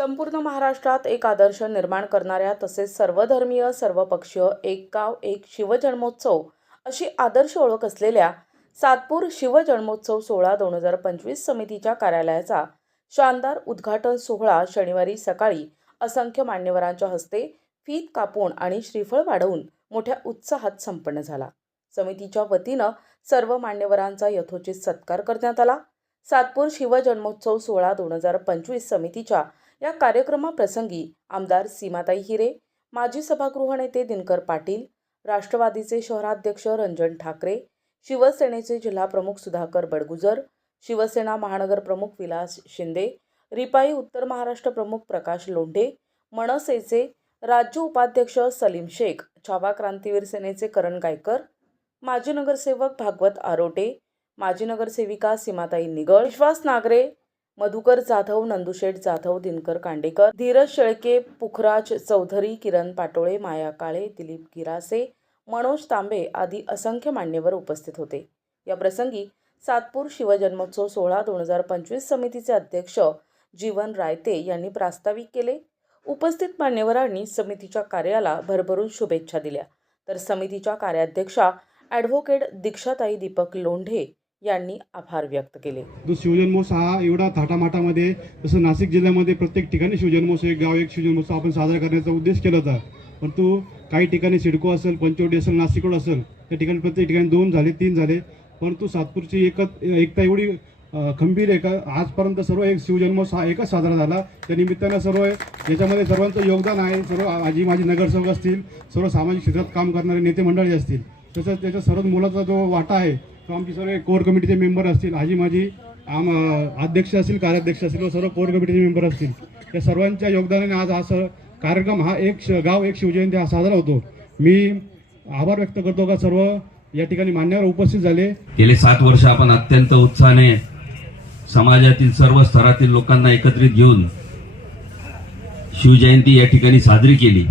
संपूर्ण महाराष्ट्रात एक आदर्श निर्माण करणाऱ्या तसेच सर्वधर्मीय सर्वपक्षीय एक गाव एक शिवजन्मोत्सव अशी आदर्श ओळख असलेल्या सातपूर शिवजन्मोत्सव सोहळा दोन हजार पंचवीस समितीच्या कार्यालयाचा शानदार उद्घाटन सोहळा शनिवारी सकाळी असंख्य मान्यवरांच्या हस्ते फीत कापून आणि श्रीफळ वाढवून मोठ्या उत्साहात संपन्न झाला समितीच्या वतीनं सर्व मान्यवरांचा यथोचित सत्कार करण्यात आला सातपूर शिवजन्मोत्सव सोहळा दोन हजार पंचवीस समितीच्या या कार्यक्रमाप्रसंगी आमदार सीमाताई हिरे माजी सभागृह नेते दिनकर पाटील राष्ट्रवादीचे शहराध्यक्ष रंजन ठाकरे शिवसेनेचे जिल्हाप्रमुख सुधाकर बडगुजर शिवसेना महानगर प्रमुख विलास शिंदे रिपाई उत्तर महाराष्ट्र प्रमुख प्रकाश लोंढे मनसेचे राज्य उपाध्यक्ष सलीम शेख छावा क्रांतीवीर सेनेचे करण गायकर माजी नगरसेवक भागवत आरोटे माजी नगरसेविका सीमाताई निगळ विश्वास नागरे मधुकर जाधव नंदुशेठ जाधव दिनकर कांडेकर धीरज शेळके पुखराज चौधरी किरण पाटोळे माया काळे दिलीप गिरासे मनोज तांबे आदी असंख्य मान्यवर उपस्थित होते या प्रसंगी सातपूर शिवजन्मोत्सव सोहळा दोन हजार पंचवीस समितीचे अध्यक्ष जीवन रायते यांनी प्रास्ताविक केले उपस्थित मान्यवरांनी समितीच्या कार्याला भरभरून शुभेच्छा दिल्या तर समितीच्या कार्याध्यक्षा ॲडव्होकेट दीक्षाताई दीपक लोंढे यांनी आभार व्यक्त केले शिवजन्मोत्सव हा एवढा थाटामाटामध्ये जसं नाशिक जिल्ह्यामध्ये प्रत्येक ठिकाणी शिवजन्मोत्सव एक गाव एक शिवजन्मोत्सव आपण साजरा करण्याचा उद्देश केला होता परंतु काही ठिकाणी सिडको असेल पंचवटी असेल नाशिकवड असेल त्या ठिकाणी प्रत्येक ठिकाणी दोन झाले तीन झाले परंतु सातपूरची एकच एकता एवढी खंबीर एका आजपर्यंत सर्व एक शिवजन्मोत्सव हा एकच साजरा झाला त्या निमित्तानं सर्व याच्यामध्ये सर्वांचं योगदान आहे सर्व आजी माझी नगरसेवक असतील सर्व सामाजिक क्षेत्रात काम करणारे नेते मंडळी असतील तसंच त्याच्या सर्व मुलाचा जो वाटा आहे आमची सर्व कोर कमिटीचे मेंबर असतील हाजी माझी आम अध्यक्ष असतील कार्याध्यक्ष असतील सर्व कोर कमिटीचे मेंबर असतील या सर्वांच्या योगदानाने आज हा कार्यक्रम हा एक गाव एक शिवजयंती हा साजरा होतो मी आभार व्यक्त करतो का सर्व या ठिकाणी मान्यवर उपस्थित झाले गेले सात वर्ष आपण अत्यंत उत्साहाने समाजातील सर्व स्तरातील लोकांना एकत्रित घेऊन शिवजयंती या ठिकाणी साजरी केली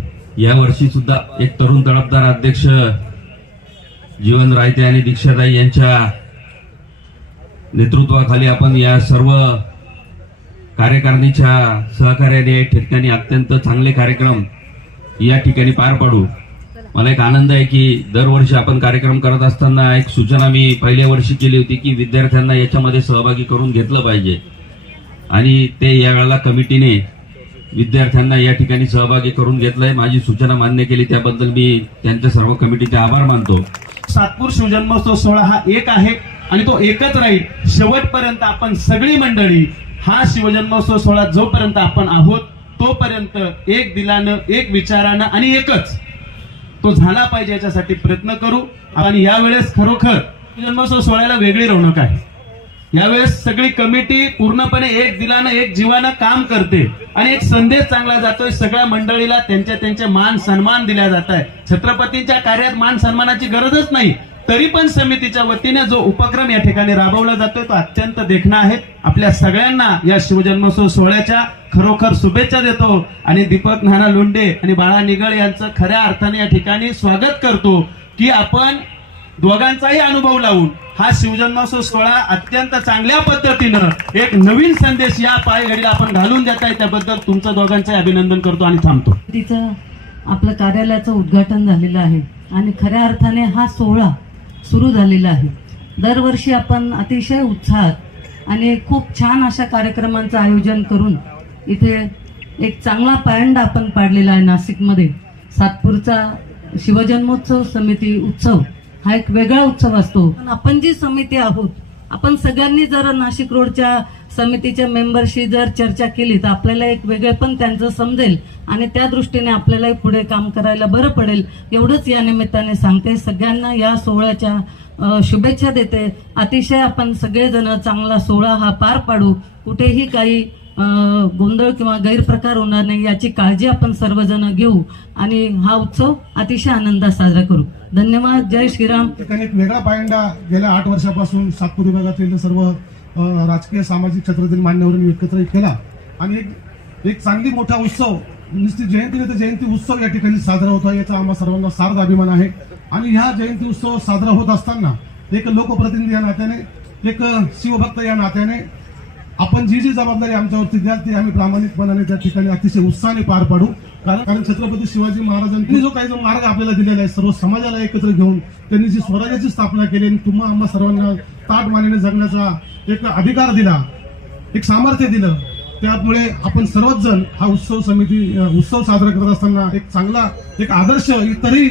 वर्षी सुद्धा एक तरुण तडफदार अध्यक्ष जीवन रायते आणि दीक्षाताई यांच्या नेतृत्वाखाली आपण या सर्व कार्यकारिणीच्या सहकार्याने या ठिकाणी अत्यंत चांगले कार्यक्रम या ठिकाणी पार पाडू मला एक आनंद आहे की दरवर्षी आपण कार्यक्रम करत असताना एक सूचना मी पहिल्या वर्षी केली होती की विद्यार्थ्यांना याच्यामध्ये सहभागी करून घेतलं पाहिजे आणि ते यावेळेला कमिटीने विद्यार्थ्यांना या ठिकाणी सहभागी करून घेतलं माझी सूचना मान्य केली त्याबद्दल मी त्यांच्या सर्व कमिटीचे आभार मानतो सातपूर शिवजन्मोत्सव सोहळा हा एक आहे आणि तो एकच राहील शेवटपर्यंत आपण सगळी मंडळी हा शिवजन्मोत्सव सोहळा जोपर्यंत आपण आहोत तोपर्यंत एक दिलानं एक विचारानं आणि एकच तो झाला पाहिजे याच्यासाठी प्रयत्न करू आणि यावेळेस खरोखर जन्मोत्सव सोहळ्याला वेगळी रौनक आहे यावेळेस सगळी कमिटी पूर्णपणे एक दिलानं एक जीवानं काम करते आणि एक संदेश चांगला जातोय सगळ्या मंडळीला त्यांच्या त्यांचे मान सन्मान दिला जात आहे छत्रपतींच्या कार्यात मान सन्मानाची गरजच नाही तरी पण समितीच्या वतीने जो उपक्रम या ठिकाणी राबवला जातोय तो अत्यंत देखणा आहे आपल्या सगळ्यांना या शिवजन्मोत्सव सोहळ्याच्या खरोखर शुभेच्छा देतो आणि दीपक नाना लोंडे आणि बाळा निगळ यांचं खऱ्या अर्थाने या ठिकाणी स्वागत करतो की आपण दोघांचाही अनुभव लावून हा शिवजन्मोत्सव सोहळा अत्यंत चांगल्या पद्धतीनं एक नवीन संदेश या पायघडीला आपण घालून देत आहे त्याबद्दल तुमचं दोघांचं अभिनंदन करतो आणि थांबतो तिचं आपलं कार्यालयाचं उद्घाटन झालेलं आहे आणि खऱ्या अर्थाने हा सोहळा सुरू झालेला आहे दरवर्षी आपण अतिशय उत्साहात आणि खूप छान अशा कार्यक्रमांचं आयोजन करून इथे एक चांगला पायंडा आपण पाडलेला आहे नाशिकमध्ये सातपूरचा शिवजन्मोत्सव समिती उत्सव हा एक वेगळा उत्सव असतो पण आपण जी समिती आहोत आपण सगळ्यांनी जर नाशिक रोडच्या समितीच्या मेंबरशी जर चर्चा केली तर आपल्याला एक वेगळे पण त्यांचं समजेल आणि त्या दृष्टीने आपल्यालाही पुढे काम करायला बरं पडेल एवढंच या निमित्ताने सांगते सगळ्यांना या सोहळ्याच्या शुभेच्छा देते अतिशय आपण सगळेजण चांगला सोहळा हा पार पाडू कुठेही काही गोंधळ किंवा गैरप्रकार होणार नाही याची काळजी आपण सर्वजण घेऊ आणि हा उत्सव अतिशय आनंदात साजरा करू धन्यवाद जय श्रीराम एक वेगळा पायंडा गेल्या आठ वर्षापासून सातपूर विभागातील सर्व राजकीय सामाजिक क्षेत्रातील मान्यवरांनी एकत्र केला आणि एक एक चांगली मोठा उत्सव निश्चित जयंती तर जयंती उत्सव या ठिकाणी साजरा होतो याचा आम्हा सर्वांना सार्थ अभिमान आहे आणि ह्या जयंती उत्सव साजरा होत असताना एक लोकप्रतिनिधी या नात्याने एक शिवभक्त या नात्याने आपण जी जी जबाबदारी आमच्यावरती द्याल ती आम्ही प्रामाणिकपणाने त्या ठिकाणी अतिशय उत्साहाने पार पाडू कारण छत्रपती शिवाजी महाराजांनी जो काही जो मार्ग आपल्याला दिलेला आहे सर्व समाजाला एकत्र घेऊन त्यांनी जी स्वराज्याची स्थापना केली आणि तुम्हा आम्हा सर्वांना ताट मानेने जगण्याचा एक अधिकार दिला एक सामर्थ्य दिलं त्यामुळे आपण सर्वच जण हा उत्सव समिती उत्सव साजरा करत असताना एक चांगला एक आदर्श इतरही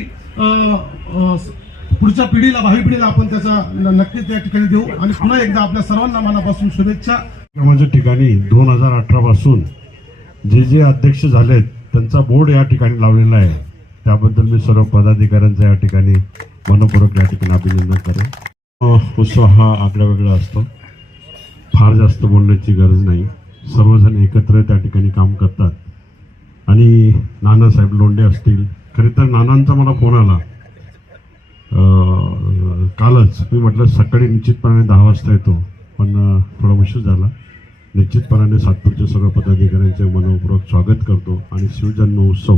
पुढच्या पिढीला भावी पिढीला आपण त्याचा नक्कीच त्या ठिकाणी देऊ आणि पुन्हा एकदा आपल्या सर्वांना मनापासून शुभेच्छा माझ्या ठिकाणी दोन हजार अठरा पासून जे जे अध्यक्ष झालेत त्यांचा बोर्ड या ठिकाणी लावलेला आहे त्याबद्दल मी सर्व पदाधिकाऱ्यांचं या ठिकाणी मनपूर्वक या ठिकाणी अभिनंदन करेन उत्सव हा आगळा वेगळा असतो फार जास्त बोलण्याची गरज नाही सर्वजण एकत्र त्या ठिकाणी काम करतात आणि नानासाहेब लोंडे असतील खरे तर नानांचा मला फोन आला कालच मी म्हटलं सकाळी निश्चितपणे दहा वाजता येतो पण थोडा उशीर झाला निश्चितपणाने सातपूरच्या सर्व पदाधिकाऱ्यांचे मनपूर्वक स्वागत करतो आणि शिवजन्म उत्सव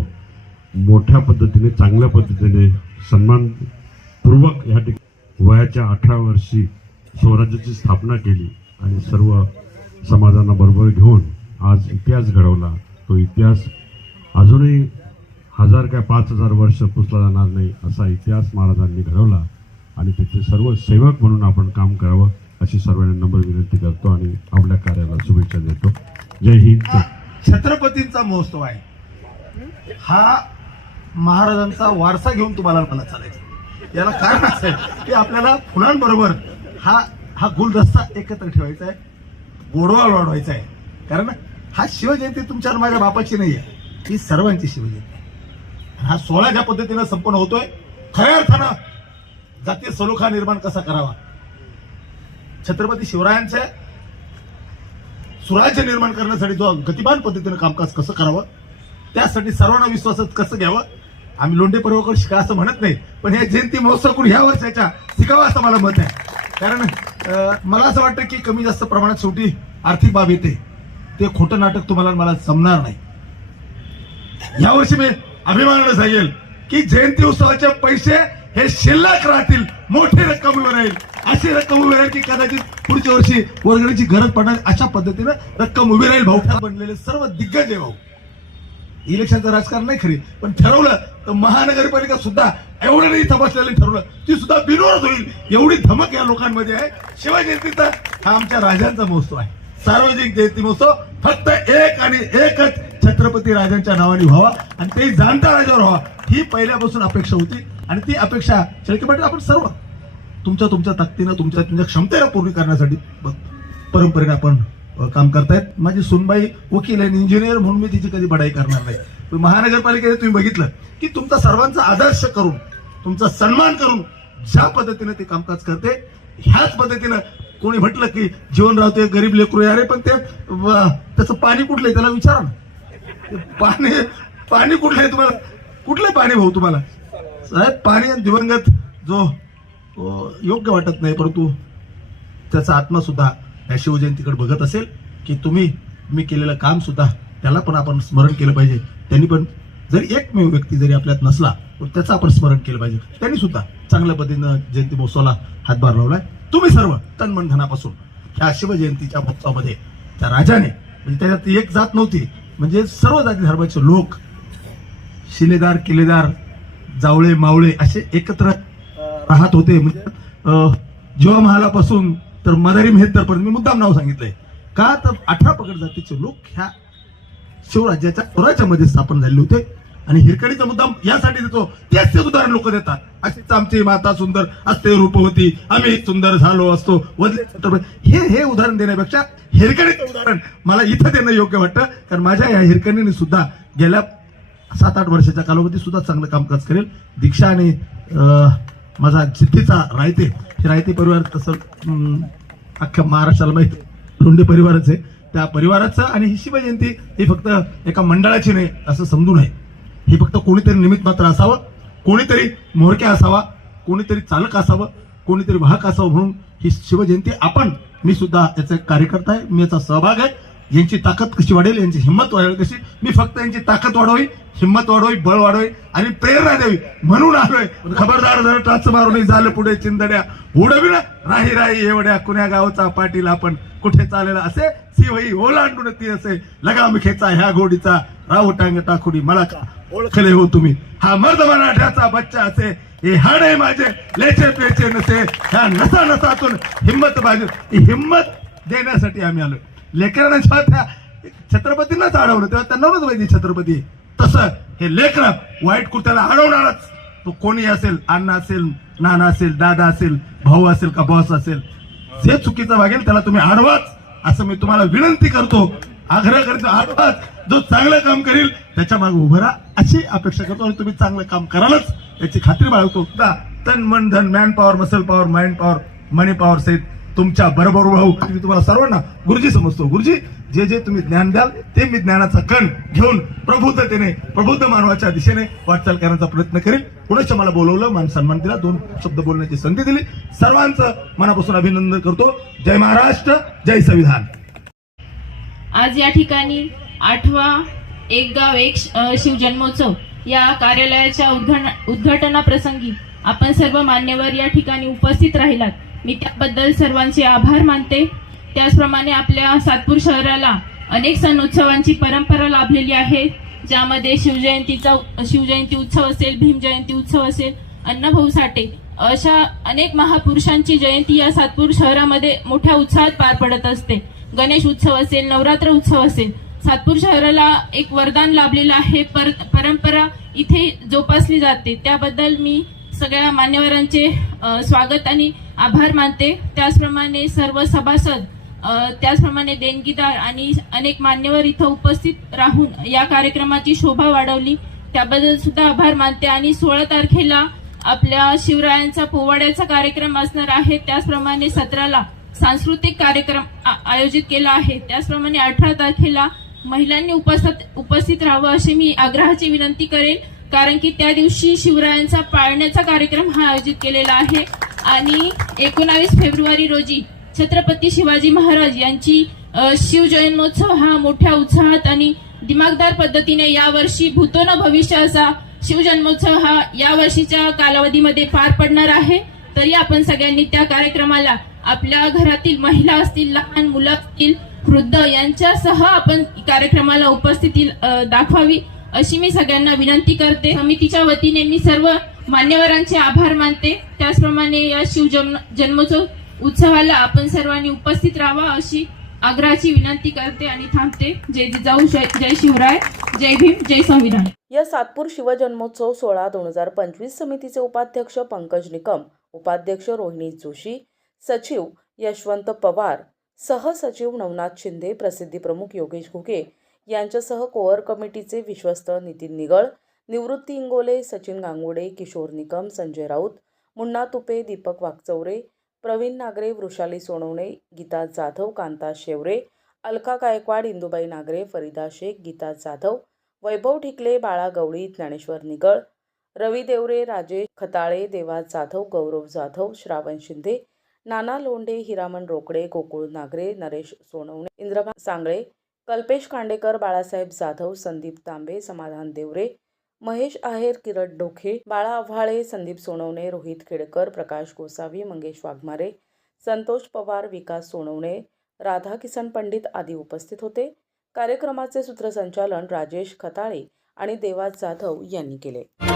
मोठ्या पद्धतीने चांगल्या पद्धतीने सन्मानपूर्वक या ठिकाणी वयाच्या अठरा वर्षी स्वराज्याची स्थापना केली आणि सर्व समाजांना बरोबर घेऊन आज इतिहास घडवला तो इतिहास अजूनही हजार काय पाच हजार वर्ष पुसला जाणार नाही असा इतिहास महाराजांनी घडवला आणि त्याचे सर्व सेवक म्हणून आपण काम करावं अशी सर्वांना नम्र विनंती करतो आणि कार्याला शुभेच्छा देतो जय हिंद छत्रपतींचा महोत्सव आहे हा महाराजांचा वारसा घेऊन तुम्हाला मला चालायचा याला कारण असं की आपल्याला फुलांबरोबर हा हा गुलदस्ता एकत्र ठेवायचा आहे गोडवा वाढवायचा आहे कारण हा शिवजयंती तुमच्या माझ्या बापाची नाही आहे ही सर्वांची शिवजयंती हा सोहळा ज्या पद्धतीनं संपन्न होतोय खऱ्या अर्थानं जातीय सलोखा निर्माण कसा करावा छत्रपती शिवरायांच्या सुराज्य निर्माण करण्यासाठी जो गतिमान पद्धतीनं कामकाज कसं करावं त्यासाठी सर्वांना विश्वासात कसं घ्यावं आम्ही लोंढे पर्वकर शिका असं म्हणत नाही पण ह्या जयंती महोत्सव करून ह्या वर्षाच्या शिकावा असं मला मत आहे कारण मला असं वाटतं की कमी जास्त प्रमाणात शेवटी आर्थिक बाब येते ते खोटं नाटक तुम्हाला मला जमणार नाही यावर्षी मी अभिमानानं सांगेल की जयंती उत्सवाचे पैसे हे शिल्लक राहतील मोठी रक्कम उभी राहील अशी रक्कम उभी राहील की कदाचित पुढच्या वर्षी वर्गणीची गरज पडणार अशा पद्धतीनं रक्कम उभी राहील भाऊ बनलेले सर्व दिग्गज आहे भाऊ इलेक्शनचं राजकारण नाही खरी पण ठरवलं तर महानगरपालिका सुद्धा एवढं नाही तपासलेलं ठरवलं ती सुद्धा बिनोड होईल एवढी धमक या लोकांमध्ये आहे शिवजयंतीचा हा आमच्या राजांचा महोत्सव आहे सार्वजनिक जयंती महोत्सव फक्त एक आणि एकच छत्रपती राजांच्या नावाने व्हावा आणि ते जाणता राजावर व्हावा ही पहिल्यापासून अपेक्षा होती आणि ती अपेक्षा शेळके पाटील आपण सर्व तुमच्या तुमच्या ताकदीनं तुमच्या तुमच्या क्षमतेला पूर्ण करण्यासाठी परंपरेने आपण काम करतायत माझी सुनबाई वकील आणि इंजिनियर म्हणून मी तिची कधी बढाई करणार नाही महानगरपालिकेने तुम्ही बघितलं की तुमचा सर्वांचा आदर्श करून तुमचा सन्मान करून ज्या पद्धतीनं ते कामकाज करते ह्याच पद्धतीनं कोणी म्हटलं की जीवन राहते गरीब लेकरू अरे पण ते त्याचं पाणी कुठलंय त्याला विचारा ना पाणी पाणी कुठलं आहे तुम्हाला कुठलं पाणी भाऊ तुम्हाला साहेब पाणी दिवंगत जो योग्य वाटत नाही परंतु त्याचा आत्मासुद्धा या शिवजयंतीकडे बघत असेल की तुम्ही मी केलेलं कामसुद्धा त्याला पण आपण स्मरण केलं पाहिजे त्यांनी पण जरी एकमेव व्यक्ती जरी आपल्यात नसला तर त्याचं आपण स्मरण केलं पाहिजे त्यांनी सुद्धा चांगल्या पद्धतीनं जयंती महोत्सवाला हातभार लावलाय तुम्ही सर्व तन धनापासून ह्या शिवजयंतीच्या महोत्सवामध्ये त्या राजाने म्हणजे त्याच्यात एक जात नव्हती म्हणजे सर्व जाती धर्माचे लोक शिलेदार किल्लेदार जावळे मावळे असे एकत्र राहत होते म्हणजे जेव्हा महालापासून तर मदारी मेहतरपर्यंत मी मुद्दाम नाव सांगितलंय का तर अठरा पगड जातीचे लोक ह्या शिवराज्याच्या स्वराज्यामध्ये स्थापन झाले होते आणि हिरकणीचा मुद्दाम यासाठी देतो तेच ते उदाहरण लोक देतात अशीच आमची माता सुंदर असते रूपवती आम्ही सुंदर झालो असतो वजले हे हे उदाहरण देण्यापेक्षा हिरकणीचं उदाहरण मला इथं देणं योग्य वाटतं कारण माझ्या या हिरकणीने सुद्धा गेल्या सात आठ वर्षाच्या कालावधी सुद्धा चांगलं कामकाज करेल दीक्षा आणि माझा जिद्दीचा रायते हे रायते परिवार तसं अख्ख्या महाराष्ट्राला माहिती धोंडे परिवारच आहे त्या परिवाराचं आणि ही शिवजयंती ही फक्त एका मंडळाची नाही असं समजू नये हे फक्त कोणीतरी निमित्त मात्र असावं कोणीतरी म्होरक्या असावा कोणीतरी चालक असावं कोणीतरी वाहक असावं म्हणून ही शिवजयंती आपण मी सुद्धा याचा कार्यकर्ता आहे मी याचा सहभाग आहे यांची ताकद कशी वाढेल यांची हिंमत वाढेल कशी मी फक्त यांची ताकद वाढवी हिंमत वाढवी बळ वाढवी आणि प्रेरणा द्यावी म्हणून आलोय खबरदार जर टाच मारून झालं पुढे चिंदड्या उडविला राही राही एवढ्या कुण्या गावचा पाटील आपण कुठे चालेला असे सिवई ओलांडून ती असे लगाम खेचा ह्या घोडीचा राहू टांग टाकुडी मला का ओळखले हो तुम्ही हा मर्द मराठ्याचा बच्चा असे हे हाडे माझे लेचे पेचे नसे ह्या नसा नसातून हिंमत बाजू हिंमत देण्यासाठी आम्ही आलो लेकरांना जेव्हा छत्रपतींनाच अडवलं तेव्हा त्यांना माहिती छत्रपती तसं हे लेकर वाईट कुर्त्याला अडवणारच तो कोणी असेल अण्णा असेल नाना असेल दादा असेल भाऊ असेल का बॉस असेल जे चुकीचं वागेल त्याला तुम्ही अडवाच असं मी तुम्हाला विनंती करतो आग्रह करतो अडवाच जो चांगलं काम करील त्याच्या मागे उभं राहा अशी अपेक्षा करतो आणि तुम्ही चांगलं काम करालच याची खात्री बाळगतो तन मन धन man power muscle power mind power money power सहित तुमच्या बरोबर भाऊ मी तुम्हाला सर्वांना गुरुजी समजतो गुरुजी जे जे तुम्ही ज्ञान द्याल ते मी ज्ञानाचा कण घेऊन प्रबुद्धतेने प्रबुद्ध मानवाच्या दिशेने वाटचाल करण्याचा प्रयत्न करेन कुणाच्या मला बोलवलं मान सन्मान दिला दोन शब्द बोलण्याची संधी दिली सर्वांचं मनापासून अभिनंदन करतो जय महाराष्ट्र जय संविधान आज या ठिकाणी आठवा एक गाव एक शिवजन्मोत्सव या कार्यालयाच्या उद्घाटन उद्घाटनाप्रसंगी आपण सर्व मान्यवर या ठिकाणी उपस्थित राहिलात मी त्याबद्दल सर्वांचे आभार मानते त्याचप्रमाणे आपल्या सातपूर शहराला अनेक सण उत्सवांची परंपरा लाभलेली आहे ज्यामध्ये शिवजयंतीचा शिवजयंती उत्सव असेल भीमजयंती उत्सव असेल अन्नभाऊ साठे अशा अनेक महापुरुषांची जयंती या सातपूर शहरामध्ये मोठ्या उत्साहात पार पडत असते गणेश उत्सव असेल नवरात्र उत्सव असेल सातपूर शहराला एक वरदान लाभलेलं आहे पर परंपरा इथे जोपासली जाते त्याबद्दल मी सगळ्या मान्यवरांचे स्वागत आणि आभार मानते त्याचप्रमाणे सर्व सभासद त्याचप्रमाणे देणगीदार आणि अनेक मान्यवर इथं उपस्थित राहून या कार्यक्रमाची शोभा वाढवली त्याबद्दल सुद्धा आभार मानते आणि सोळा तारखेला आपल्या शिवरायांचा पोवाड्याचा कार्यक्रम असणार आहे त्याचप्रमाणे सतराला सांस्कृतिक कार्यक्रम आयोजित केला आहे त्याचप्रमाणे अठरा तारखेला महिलांनी उपस्थित उपस्थित राहावं अशी मी आग्रहाची विनंती करेन कारण की त्या दिवशी शिवरायांचा पाळण्याचा कार्यक्रम हा आयोजित केलेला आहे आणि एकोणावीस फेब्रुवारी रोजी छत्रपती शिवाजी महाराज यांची शिवजन्मोत्सव हा मोठ्या उत्साहात आणि दिमागदार पद्धतीने यावर्षी भूतो न भविष्य असा शिवजन्मोत्सव हा या वर्षीच्या कालावधीमध्ये पार पडणार आहे तरी आपण सगळ्यांनी त्या कार्यक्रमाला आपल्या घरातील महिला असतील लहान मुलं असतील वृद्ध यांच्यासह आपण कार्यक्रमाला उपस्थिती दाखवावी अशी मी सगळ्यांना विनंती करते समितीच्या वतीने मी सर्व मान्यवरांचे आभार मानते त्याचप्रमाणे या शिवजन्म जन्मोत्सव उत्सवाला आपण सर्वांनी उपस्थित राहावा अशी आग्रहाची विनंती करते आणि थांबते जय जिजाऊ जय शिवराय जय भीम जय संविधान या सातपूर शिवजन्मोत्सव सोळा दोन हजार पंचवीस समितीचे उपाध्यक्ष पंकज निकम उपाध्यक्ष रोहिणी जोशी सचिव यशवंत पवार सहसचिव नवनाथ शिंदे प्रसिद्धीप्रमुख योगेश घुगे यांच्यासह कोअर कमिटीचे विश्वस्त नितीन निगळ निवृत्ती इंगोले सचिन गांगुडे किशोर निकम संजय राऊत मुन्ना तुपे दीपक वाकचौरे प्रवीण नागरे वृषाली सोनवणे गीता जाधव कांता शेवरे अलका गायकवाड इंदुबाई नागरे फरीदा शेख गीता जाधव वैभव ठिकले बाळा गवळी ज्ञानेश्वर निगळ रवी देवरे राजेश खताळे देवा जाधव गौरव जाधव श्रावण शिंदे नाना लोंडे हिरामन रोकडे गोकुळ नागरे नरेश सोनवणे इंद्रभा सांगळे कल्पेश कांडेकर बाळासाहेब जाधव संदीप तांबे समाधान देवरे महेश आहेर किरट डोखे बाळा आव्हाळे संदीप सोनवणे रोहित खेडकर प्रकाश गोसावी मंगेश वाघमारे संतोष पवार विकास सोनवणे राधा किसन पंडित आदी उपस्थित होते कार्यक्रमाचे सूत्रसंचालन राजेश खताळे आणि देवा जाधव यांनी केले